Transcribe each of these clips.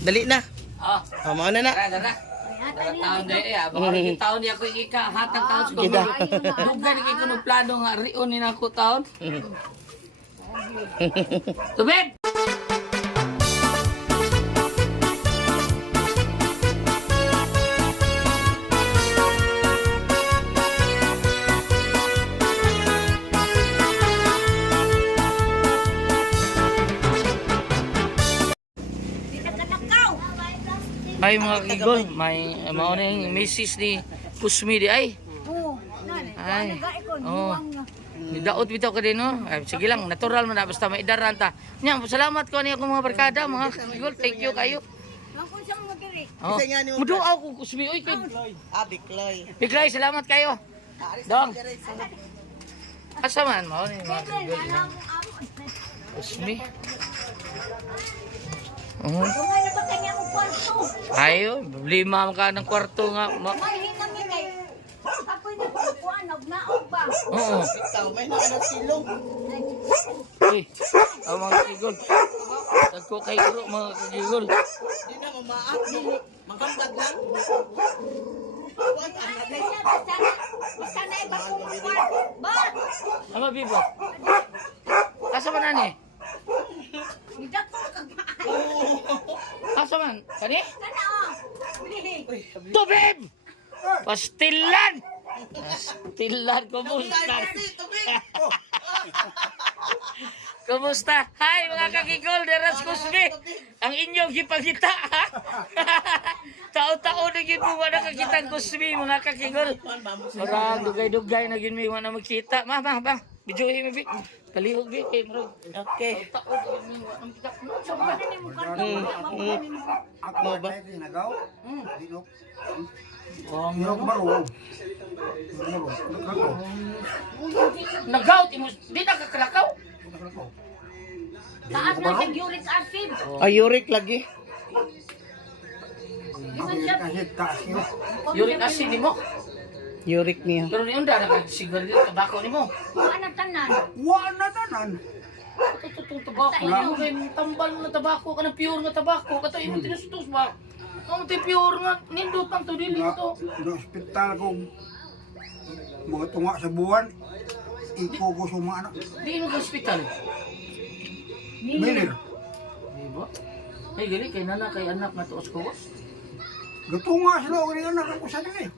Dali na. Oh, Mao na na. dara. Taon day bakit taon di ako hatag taon ko. Gida. Dugay ni ko no plano nga rion ni nako taon. Tubig. Ay mga kigol, may mauna yung misis ni Kusmi di ay. Ay. Oh. Nidaot bitaw ka din no. Ay, sige lang, natural man na basta may idaran ta. Nya, salamat ko niya akong mga barkada, mga kigol. Thank you kayo. Oh. Muduaw ko Kusmi oy kay. Bikloy. Bigay salamat kayo. Dong. Asa man mo ni mga kigol. Kusmi. Oh. Ayo, lima ka ng kwarto nga. Oo. Ikaw may nakanak silong. Uy, ang mga kigol. Tagko kay uro mga kigol. Di na mamaak mo. Mangkamdag lang. Ama bibo. Asa man ani? Asa man? Kani? Tubib! Pastilan! Pastilan, kumusta? Kumusta? Hi mga kakigol, Deras Kusmi. Ang inyong gipagita. Tao-tao na gid mo na kakita ang Kusmi mga kakigol. Marang dugay-dugay na gid mi na magkita. Ma. Bijuhi mo bi. Kalihog bi kay bro. Okay. Tao gid mi na magkita. Ako ba nagaw? Dinok. Oh, Dinok baro. nagaw mo di na kakalakaw. Taas na sa uric acid. Uric lagi. Kasi taas yun. Uric acid nimo. Uric niya. Pero niyon da ka sigarilyo tabako nimo. Ano tanan? Wala tanan. Tututong tabako nimo kay tambal na tabako ka na pure nga tabako kato imo tinustos ba? Ang pure nga nindot ang to dili to. Sa ospital ko mga tunga sa buwan. Iko ko sumana. Di mo ka ospital. Minir. Diba? Ay gali kay nana kay anak na tuos ko. Gatunga sila ko rin anak ko sa nila.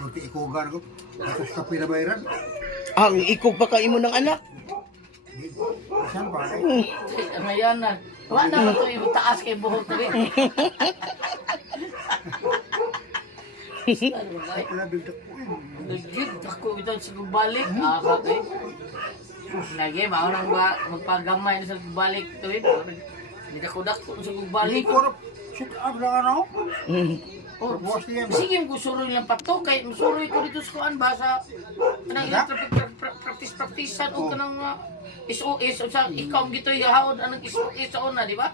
Kunti ikogan ko. Ito sa pinabayaran. Ang ikog pa ka imo ng anak. Saan ba? Ngayon na. Wala na to yung taas kay buhok na rin. Ay, pinabigdak ko yun. Nagigit ako ito sa balik. Kay. Lagi, maunang ba magpagamay na sa balik ito eh. Hindi ako dako sa balik. Hindi ko sit up lang ano. Oh, Buwas niya. sige ko suroy lang pato kay suroy ko dito sa kuan ba sa kanang practice-practicean o kanang SOS o sa ikaw gito ihawod anang SOS sa una, di ba?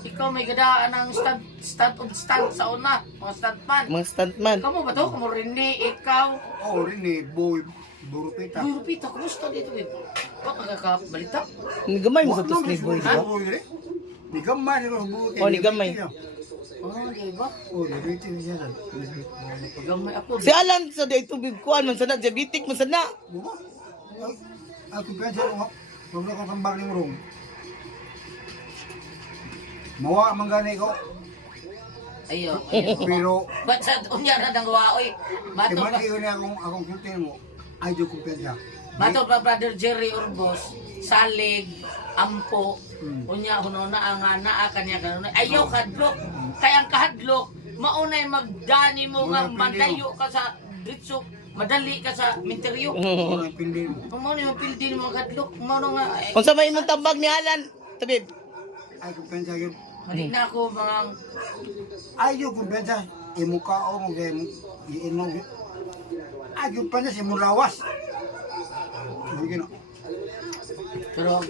Ikaw may gadaan ng stand sa una, mga stuntman. Mga stuntman. Kamu ba to? Kamu Rene, ikaw. Oo rin eh, boy. Burupita. Uy, Rupita, kumusta dito eh? Ba't nagkakabalita? Gamay mo sa tos ni boy, di ba? Ni gamay ni boy. Oh, ni gamay. Oh, di ba? Oh, ni siya. Pagamay ako. Si Alan sa day tubig kuan man sana diabetic man sana. Buka. Ako pensa mo. Huwag na kong kambang ng room. Mawa man gani ko. Ayo. Pero, Ba't sa unya na nang waoy? Mato timan ba? yun akong kuntin mo. Ay, di ko pensa. Mato pa brother Jerry Urbos, Salig, Ampo, unya huno na ang naa kanya kanon. Ayaw kadlok. Kaya ang kahadlok, maunay magdani mo nga mandayo ka sa ditso, madali ka sa minteryo. Ano ang pindi mo? Mo ni mapildi mo kadlok, mo nga Unsa may imong tambag ni Alan? Tabib. Ay, ko pensa yun. mali na ako mga Ay, di ko pensa. Imuka o mo kaya iinom. Ay, ko pensa si mulawas. Sige na. Pero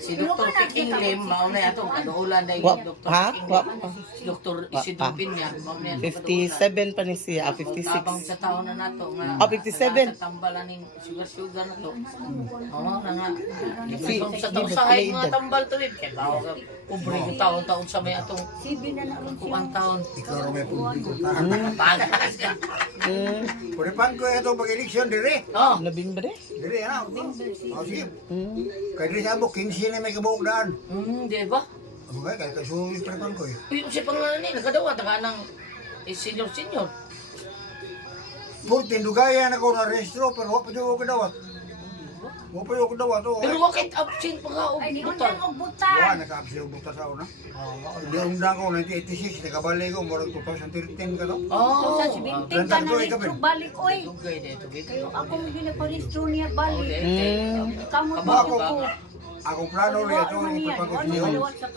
si Dr. Peking Lim, mauna atong kaduulan dahil Wa- Dr. ha? Peking Wa- Lim. Si Dr. Wa- Isidro pa. Pinya, mauna yan. 57 pa ni siya, Tabang 56. sa taon na nato nga. 57. Sa tambalan ng sugar na to. Oo, na nga. Si- Sa si- tausahay si- mga tambal to eh. Kaya bawa ka, kubre yung taon-taon sa may atong kuang taon. Ikaw rin may pupuntahan. Pagas ka. Puripan ko ito pag-eleksyon, dire. Oh, Nabing ba rin? Dire, ano? O, sige. Kaya dire sa abo, 15 na may kabuok daan. di ba? Okay, kaya kasulit puripan ko eh. Uy, si pangalan ni, nagkadawa, taka ng senior-senior. 14 dugayan ako na restro, pero wala pa siya ako kadawat. Wala pa siya ako kadawat. Pero wakit absent pa ka, Ay, di buta. ko butan. Wala, naka-absent ako buta sa una. Hindi undang ko, 1986, nakabalik ko, murag 2013 ka to. Oh, Sa 17 ka na restro balik, oy. Dugay dito, dito. Kayo akong ginaparestro niya balik. Kamu Kabago ko. ba? Akong plano ulit ito, ipapag ko siya.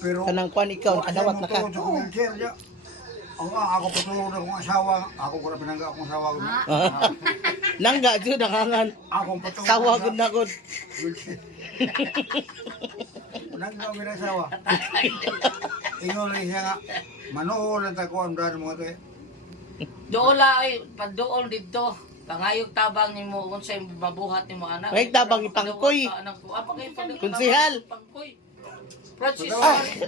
Pero, Kanang kwan ikaw, nakadawat na ka. Sa wheelchair niya. Ako patulong na akong asawa. Ako ko na pinangga akong asawa ko. Nangga, Diyo, nakangan. Akong patulong. Sawa gud na gud. Pinangga ako ng asawa. Ingon lang siya nga. Manood lang tako ang daan mo ito eh. Doon la, ay, pag doon dito, pangayog tabang ni mo, kung sa'yo mabuhat ni mo anak. May tabang ipangkoy. Apa kayo pag Konsehal. Pangkoy. Francis,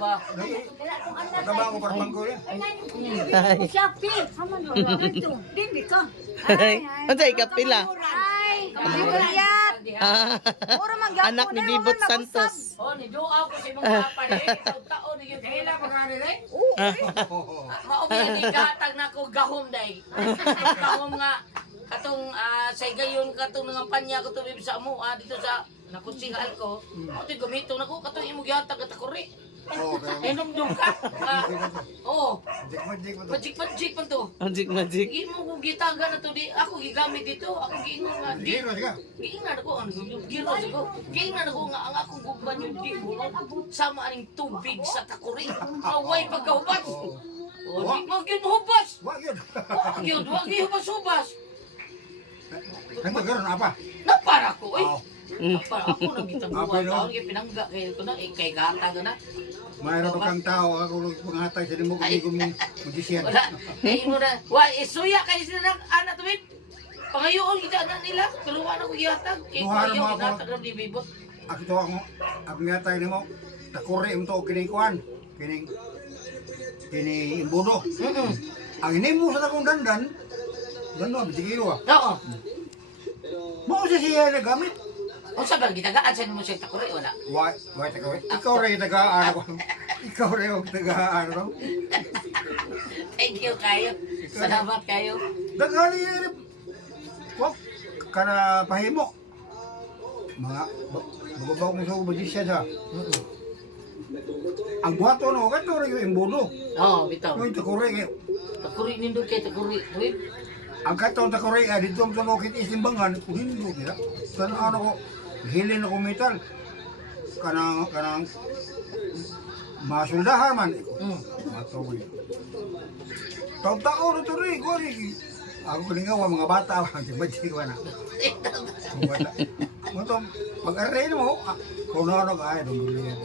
ba? Mataba ako para bangko niya. Ay. Shopee. Haman mo ito. Bibi ka. Ay, ano ikapila? Ay, kamulat. Ah, Puro anak ni Bibot Santos. Oh, ni doa ko si mga papa ni taon ni yung hila pagani rin. Maubi ni gatag na ko gahom day. Gahom nga katong sa gayon katong nangampanya ko tubi sa mo dito sa nakunsingal ko. Ito gamiton ako katong imo gihatag at akuri. Inom dum ka. Oh, Jik mo to. pajik man to. Magic magic. Imo ko gitaga na to di ako gigamit dito. Ako giingon nga di. Giro siya. Giingnan ako ang giro ko. Giingnan ako nga ang akong gugman yung di sama aning tubig sa takuri. Away pagkahubas. Oh, di mo ginhubas. Wag yun. Wag yun hubas-hubas. Ano gano'n apa? Napara ko eh. Aw. Napara ako nang gitabuhan Apa, no? taon kay pinangga kay ko na kay gata na. Mayroon pa kang tao, ako panghatag sa limo kung mong magisiyan. Wala. Kay mo na. Wa isuya kay sila ng anak to bib. Pangayoon kita na nila. Tuluan ako gihatag. Kay Tuhan kayo mo ako. gihatag ra ni bibot. Ako to ako ngatag nimo. Takore mo kining kuan. Kini imbudo. Ang inimo sa akong dandan. Dandan bitigiro. Oo. Mo siya nagamit. Unsa ba gitagaan sa mo siya takuri wala? Why tagaw? Ikaw rin tagaan ako. Ikaw rin ang tagaan ako. Thank you kayo. Salamat kayo. Dagali yan. Wag kana pahimo. Mga bago mo sa ubadisya sa. Ang buhato no kato rin yung imbudo. Oh, bitaw. Yung takore kay Takuri nindo kay takuri. Wait. ang kato takore dito sa lokit isimbangan kuhindo kira. Tan ano ko hilin ako metal. Kanang masuldahan man. Matoy. Taw-taw ito rin, ko rin. Ako kuningawa mga bata, bajik-bajik na. Mga bata. Mga pag-array mo, kung ano ka, ay, dumuli ako.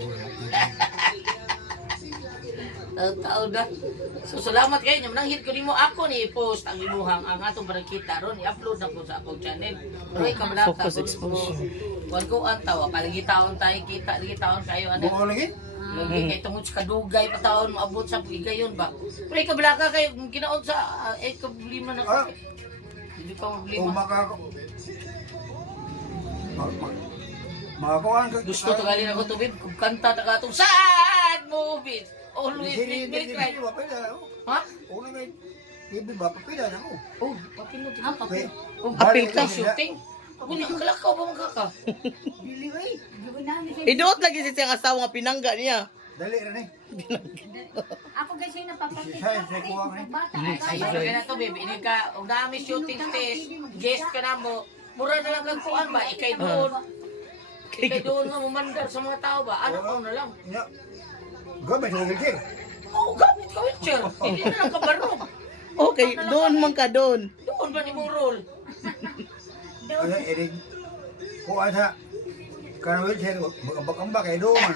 Tao na. So salamat kayo. Nang hit ko nimo ako ni post ang imuhang ang atong barangkita ron i-upload na po sa akong channel. Pero ikaw Focus exposure. Wan ko ang tawa palagi taon tayo kita, lagi taon kayo ano. Buko lagi? Lagi kay tungod sa kadugay pa taon maabot sa igayon ba. Pero ikaw ka kayo kung kinaon sa problema na Ah. Hindi pa O problema. makakuhaan ka. Gusto to gali ako tubig kung kanta ta katong sad movies. Always make me cry. Ha? Una may TV ba? Papila na ako. Oh, papino to. Okay. Oh, Apil ka. shooting. Ako ni kalakaw ba magkaka? Dili oy. Gibo namin sa Iduot lagi si siyang asawa nga pinangga niya. Dali rin eh. ako kasi napapakita. Siya, kuha ka eh. Bata. Ay, kaya na to, baby. Ini ka, kung dami shooting test, guest ka na mo, mura na lang kang kuhan ba? Ikay doon. Ikay doon nga mumandar sa mga tao ba? Anak ko na lang. Nya. Gamit sa wheelchair. Oo, gamit ka wheelchair. Hindi na lang kabarog. Okay, doon man ka doon. Doon ba ni mong roll? Ano, erig. Kuha sa Karena saya bakang-bakang kayak doon.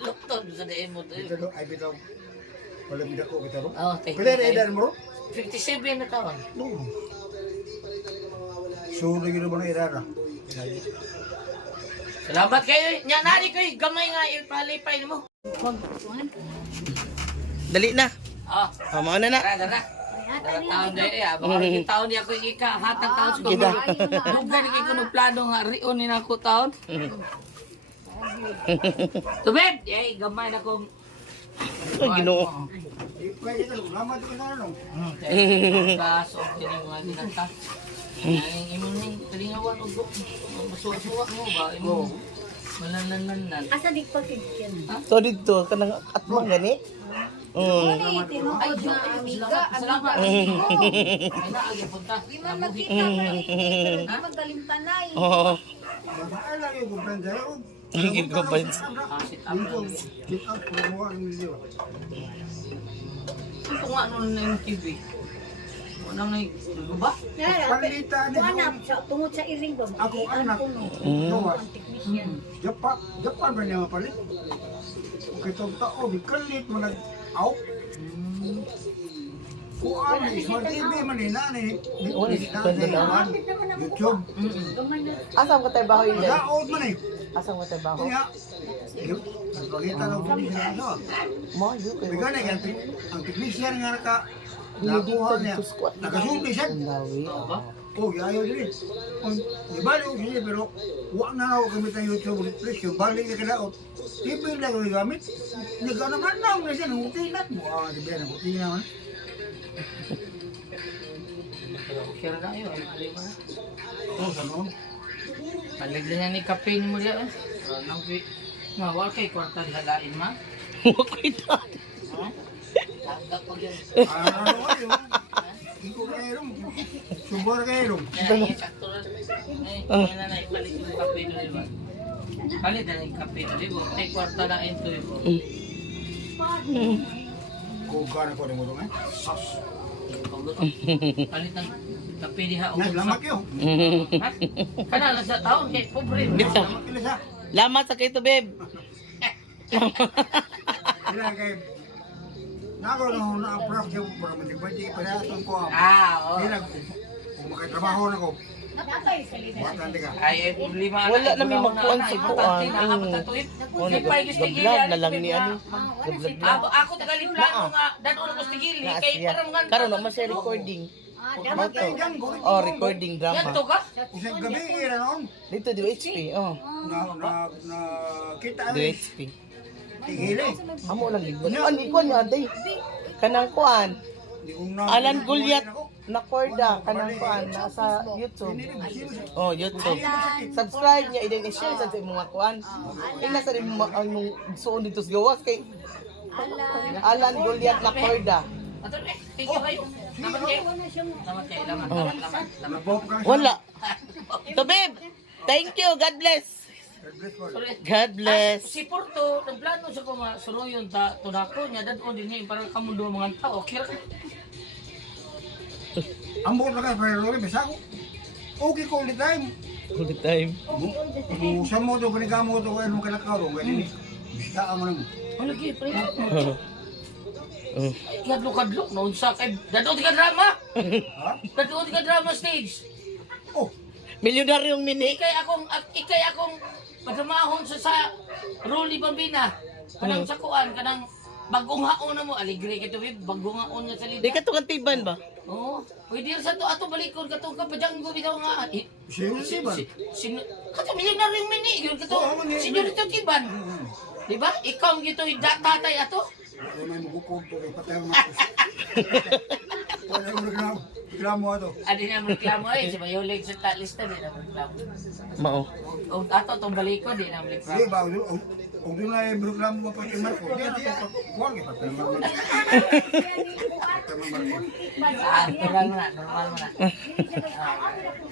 Lokton sa diin mo to. Ito do, ay bitaw. Wala mida ko bitaw. Oh, thank you. Pila na edad mo? 57 na taon. Sure yun ba na edad? Salamat kayo. Nya nari kayo gamay nga ipalipay mo. Dali na. Ah, Mao na na. tara. Tara taon dai ah. Baka taon di ako ika hatag taon sa Kita. Lugar kay kuno plano nga rion ni nako taon. Tubeb, ay gamay na kong Ay, Ginoo. Pwede ka, lama ito ka na ano. kaso kini mga ginanta. Ang imong ning kalingawan og masuwa-suwa mo ba imo. Malalanan. Asa di pa kikyan. So dito kanang atmang gani. Ay, tinuod na amiga. Salamat. Ay naagi punta. Di man magkita pa eh. Di magalimtanay. Oo. Mahal lang yung kumpan sa'yo. Higit ko pa. Sit up. Sit up, kumuha ng video. Ito nga ano na yung TV. Wala na yung ba? Palitan ni Kuanap sa tungod sa iring ba? ako anak. Noah. Japan ba niya mapalit? Kitong tao, di kalit mo nag-out. Kuan, smart TV man ni nani. YouTube. Asam ka trabaho yun? Mag-out man eh. Asam ka trabaho? Kaya, pagkita ng technician ano. Mo yun kay. Bigyan na ang technician nga nakuha niya. Nakasulti siya. Ang dawi. Oh, ayaw din. Di balik ko siya, pero wak na ako gamit ang YouTube replace. Yung balik niya kadaot. TV lang yung gamit. Nagkanaman na siya, nangutinat mo. Ah, di ba, nangutin naman. Kira na yun. Oh, ano? Paligyan niya ni kape mo diya. Nang mawal kay kwarta halain ma. Kita. Tanggap pag yun. Ano yun? Iko kayo rin. Subor kayo rin. Yan sakto na. Ay, na ipalit yung kape doon diba? Palit na yung kape doon diba? Tay kwarta na ito yun. Kuka na ko rin mo rin eh. Palit ng kape diha. Lamak yun. Ha? Kana lang sa taon kay pobre. Bitaw. Lamak kila siya. Lamat sa kito, babe. Kila kayo. Nako no na-approve siya para matigbanti para atong ko. Ah, Kila kung makatrabaho na ko. Buatan di ka. ay problema Wala na may magkuhan sa kuan. Gablad na lang ni ano. Gablad. Ako tagalin plano nga dado na ko tigil Na kay siya. parang nga Karon naman siya recording. Mo to. Oh, recording yan to drama. ka. Isang gabi ira noon. Dito di HP. Oh. Na kita Di ay HP. tigili. Amo lang libot. Ani ko niya day. Kanang kuan. Di ko na Alan Gulyat na korda kanang kuan nasa YouTube. Oh, YouTube. Subscribe niya i-then i-share sa mga kuan. Ina sa rin ang suon dito sa gawas kay Alan Gulyat na korda. Ato eh, thank you kayo. Naman kayo. Naman kayo, laman. Nabop ka. Wala. To babe. Thank you. God bless. God bless. Si Porto, ang plano sa ko nga suruyon ta tunako niya dadon din niya para kamundo mga tao. Okay ra. Ambot na ka pero Rory bisa ko. Okay ko ulit time. All the time. Usan mo to panigamo to kay mo kalakaw ro gani. Bisa ka mo nang. Ano gi pre? Kadlok-kadlok noon sa kay dadon ka drama. Ha? Dadon ka drama stage. Oh, Milyonaryong mini. Ikay akong pagkamahon sa Rolly Bambina. Kanang sakuan kanang bagong haon na mo aligre kay tuwid bagong haon nga sa Di lida. ka to kantiban ba? Oh, pwede sa to ato balikon katong kapadanggo bitaw nga. sino ba? Kato milyonaryo mini gyud kato. Oo, mani- Senyorito Tiban. Di ba? Ikaw gito'y tatay ato. Ano may magukog to kay patay mo. Wala mo reklamo ato. Adi na reklamo ay si Mayolig sa lista di na reklamo. Mao. O ato tong balikon di na Sige reklamo. ba, kung doon na yung reklamo mo pa kay Marco, di huwag patay mo. Normal mo na, normal mo na.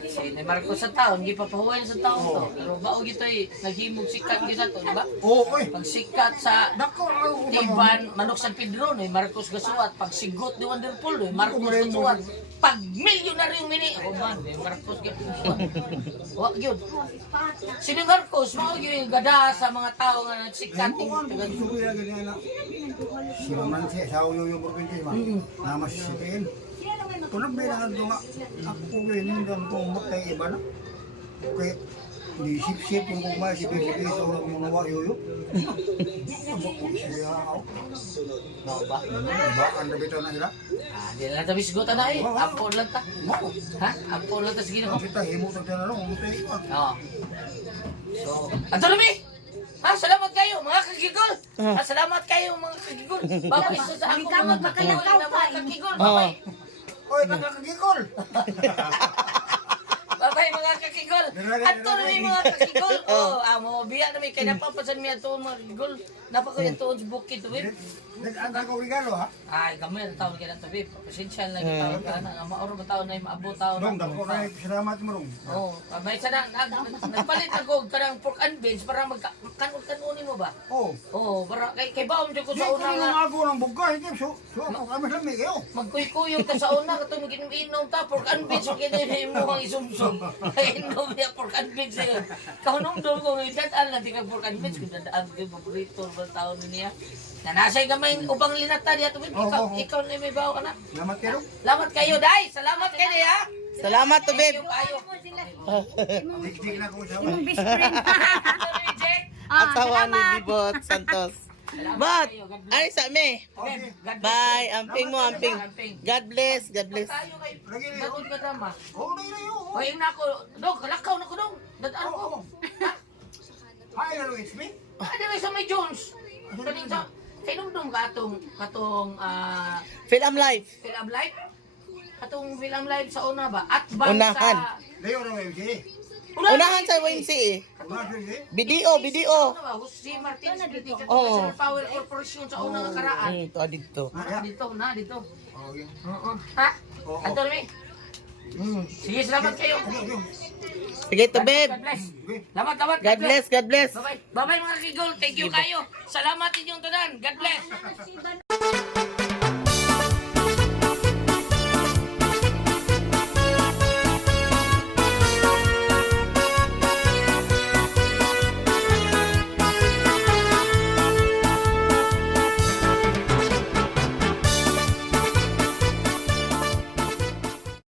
Si Marcos sa taon, di pa pahuwayan sa taon to. Pero bao gito'y naghimog sikat gisa to, di ba? Oo, oy. Pag sikat sa Dako, Tiban, Manok San Pedro, no, Marcos Gasuat. Pag sigot ni Wonderful, no, Marcos Gasuat. Pag milyonaryo mini. Oh man, Marcos gyud. Wa gyud. Si Marcos mao gyud yung gada sa mga tao nga nagsikat. Kuan ko suya ganyan na. Si man siya sa uyo yung probinsya ba. Na masisikin. Tulog ba na nga ako ganyan dan ko matay iba na. Okay. Di sip-sip yung kung ba sip-sip sa ulo mo nawa yoyo. Ako siya ako. Ba? Ba ang bitaw na sila. Di lang ta bisgota na eh. Ampon lang ta. Ha? Ampon lang ta sige no. Kita himo ta na ron matay iba. Oo. So, Antonio! Salamat kayo mga kagigol. Salamat kayo mga kagigol. Babay sa ako mga kagigol na mga kagigol. Babay. Oy, nakakagigol. Babay mga kakigol. Antonio mga kakigol. Oh, amo biya na may kay napapasan mi ato mga kakigol. Napako yung tuon sa bukid tuwid. Ang ko regalo ha. Ay, gamay taon kay lang tabi. Pasensya lang yung taon ka na. Maoro ba taon na yung maabot taon. Dong, dako na salamat mo rong. Oh, may sana nagpalit ako kanang pork and beans para magkanon mo ba? Oh. Oh, para kay baom jud ko Di sa ko una nga. nga ako ng bugay, so ako kami lami kayo. Magkuy-kuyog ka sa una katong ginom-inom ta pork and beans so kaya mo ang isumsum. Kay inom niya pork and beans yun. Kahunong doon ko dadaan lang di ka pork and beans kung dadaan ko paborito ba taon niya. Na nasa'y gamay ubang linata diya tuwid. Ikaw na may bawo ka na. Salamat kayo. Salamat kayo, Day. Salamat kayo, Day, ha. Salamat to, babe. Kayo. Dik-dik na ko siya. Yung best friend. Reject. Asawa ni Bibot Santos. But, ay sa me. Bye. Amping mo, amping. God bless. God bless. Tayo kay Dagod ka tama. Oh, na yun. O, yung nako. Dog, kalakaw na ko, dog. Dadaan ko. Hi, hello, it's me. Ano ba sa may Jones? Kanin sa... Kainumdum ka katong Film life. film live? Katong film live sa una ba? At ba Unahan. sa... Layo na may sige. Unahan sa YMC eh. Unahan sa sige. Video. Ano ba? Jose Martinez, dito Oo. National Power Corporation sa unang karaan. Ito, dito. Dito na, dito. Oh, okay. Oo. Ha? Oo. Antonio? Sige, salamat kayo. Sige to, babe. God bless. Salamat, salamat. God bless. God bless. Bye-bye. Bye-bye mga kigol. Thank you kayo. Salamat inyong tanan. God bless.